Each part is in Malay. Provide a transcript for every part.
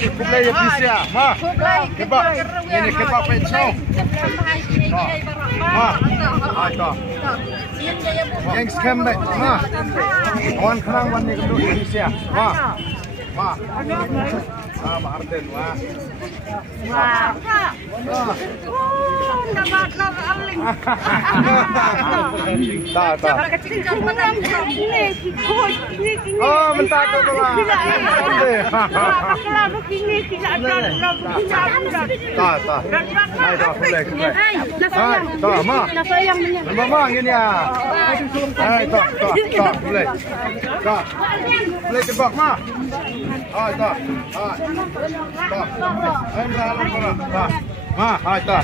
Kuplay ya bisa, ma. Kebab, ini kebab penco. Ma, ayo. Yang scam deh, ma. Awan kerangวันนี้ก็ดูbisa, ma. Ma. Ma Arden, ma. Wah, dapat aling. Tak. Oh, mentah tu lah. Tak. Ayo, boleh. Tak, ma. Mama gini ya. Ayo, tak, boleh. Tak. Boleh kebab, ma. Ayo, tak. Ma, hai ta.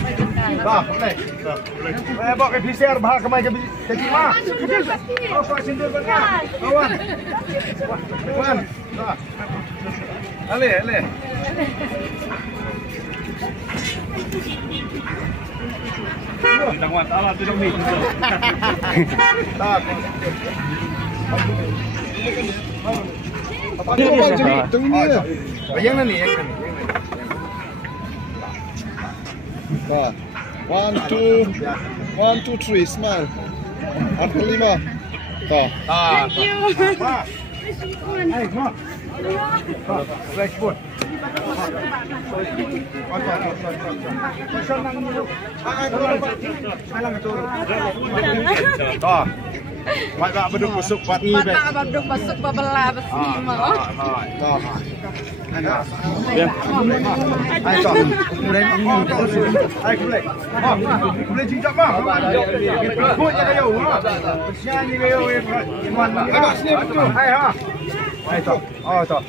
Ta, boleh. Bawa ke PCR bahak kemai ke kecil ma. Oh, kau sindir benar. Kawan. Kawan. Ta. Ale. Kita kuat Allah tu demi. Ta. Apa ni? Tunggu ni. Yang ni. Nah, 1, 2, 3, smile. Angka 5. Tah. Thank you. Hey, ma. Fresh food. Tah. Mak nak beduk busuk buat ni. Mak nak beduk busuk bebelah besi mah. Tah. Bien. Ayo tak. Mulai mengumpul. Ayo boleh. Boleh cincak mah. Kut je kayu. Sian ni kayu. Agak sini betul. Ayo ha. Ayo tak. Oh tak.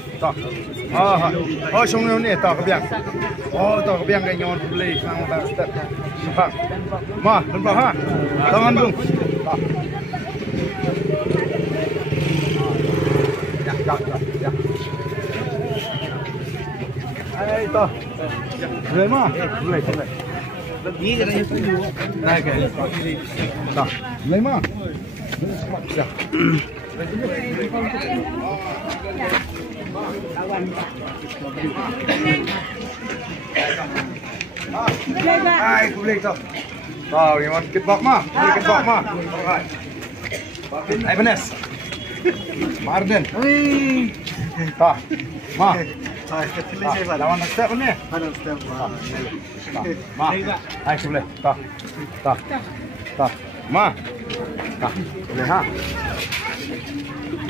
Oh sung ni tak kebiang. Oh tak kebiang kayu nyon boleh sang tak step. Nampak. Mah, nampak ha. Tangan dulu. Ya. Ayo tak. Boleh mah? Boleh. Ni kena itu. Naik ke. Tak. Boleh mah? Ya. Hai, boleh tak. Tahu yang kebab mah? Boleh kebab mah. Hai Benes. Marden. Tak. Mah. Lawan step ni. Ada step. Ma. Hai boleh. Tak. Ma. Tak. Boleh ha.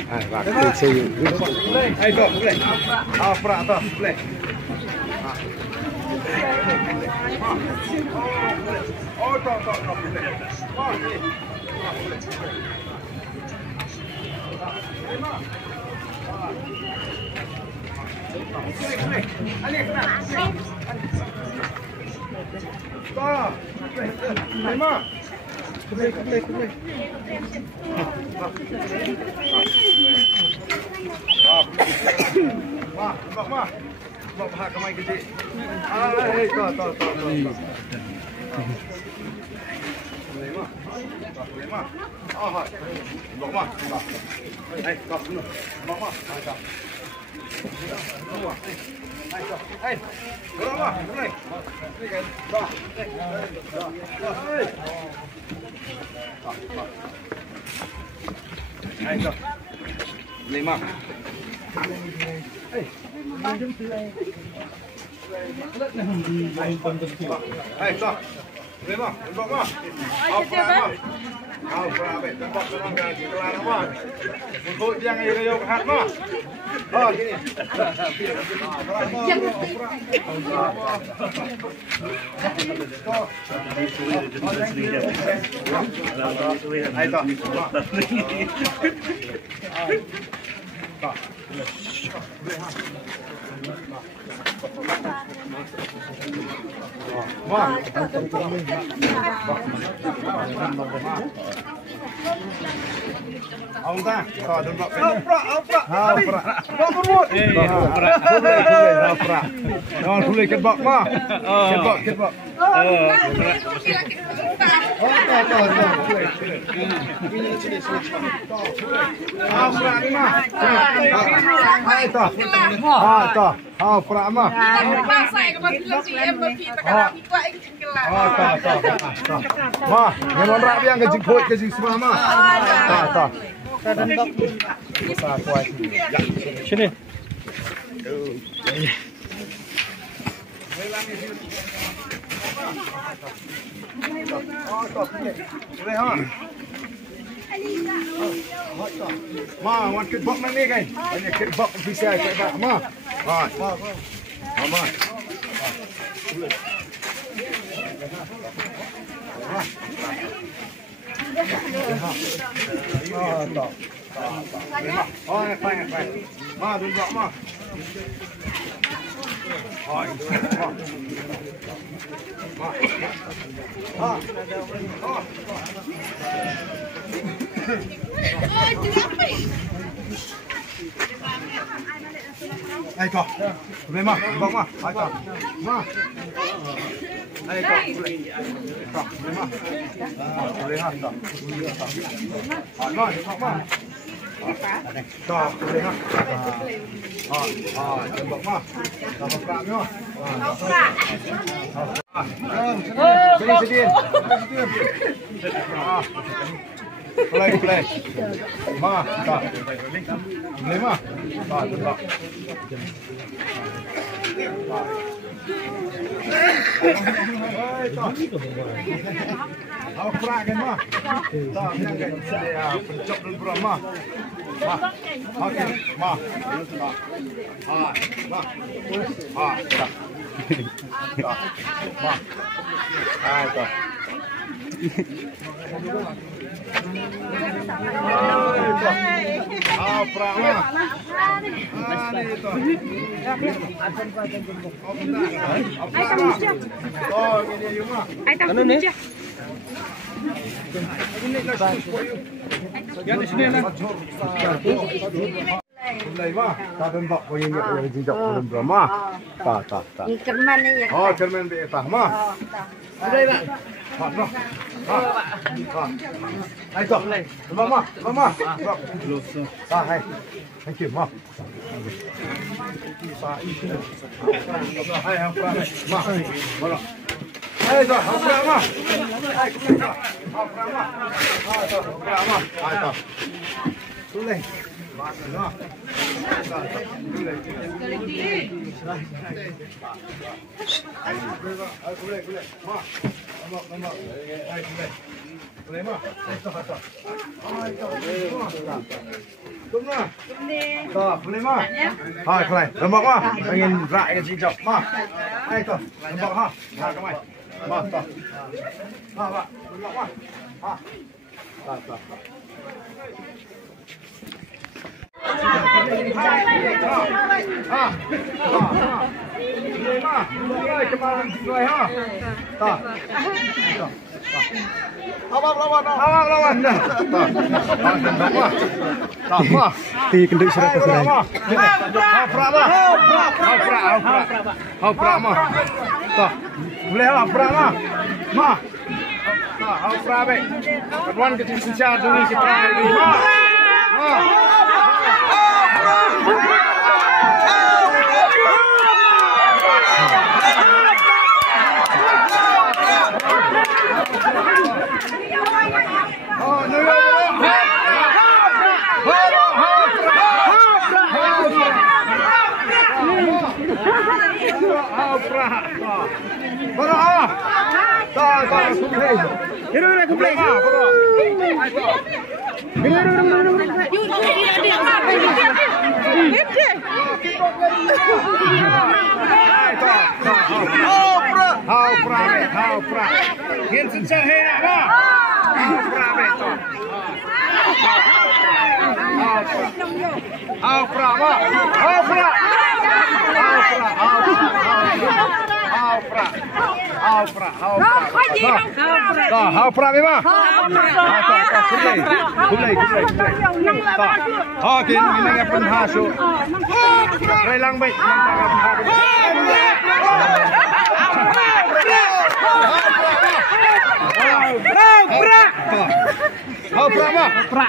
Hai, bak. Boleh. Hai tak boleh. Prak tak boleh. Oh, tak boleh. Oh, ni. Ông ta, đừng bọc. Bọc một. Rồi, thu lấy cái bọc mà. Cái bọc. Sini. Ma, want cái bọc này cái. Ini cái bọc bisa cái bọc ma. Rồi. Ma. Phải. Ma, đừng bọc ma. Rồi. Ai kau? Boleh mah, bang mah. Ai kau. Mah. Ai kau boleh. Kau boleh mah. Boleh ha kau. Nah, kau mah. Kau boleh ha. Bang mah. Kau perak ni mah. Sedih. Play. Ma, tak. Boleh ma? Tak, tembak. Awak perak kan ma? Tak, ni kan sedia pencok dulu perak ma. Ma. Okey, ma. Ma. Tak. Ma. Tak. Prama. Mulai mah, tak tembak kau yang jinjak belum berama. Tak. Kerman ni ya. Oh, kerman betah mah. Mulai tak? Noh. Hai kau. Mama. Hai. Thank you, ma. Hai, apa? Ma. Mana? Hai, dah. Apa, ma? Hai, apa, ma? Hai, dah. Mulai. Nah. Boleh. Ma. Nama. Boleh ma? Boleh ma? Hai, boleh. Lembak ma. Ingin berak ke cincap ma. Hai tu. Lembak ha. Ha, kemai. Ma, tu. Ha, Pak. Lembak ma. Ha. Tak. Kemarin sesuai ha. Tak. Awak lawan. Dah. Tak. Ti kenduk surat kesurai. Haprak mah. Haprak mah. Tak. Boleh lah haprak mah. Ma. Tak, haprak baik. Kawan kecil susah dulu kita ni. Ma. hao pra memang. Kulai. Oh, kini kita akan masuk. Relang baik. Hao pra.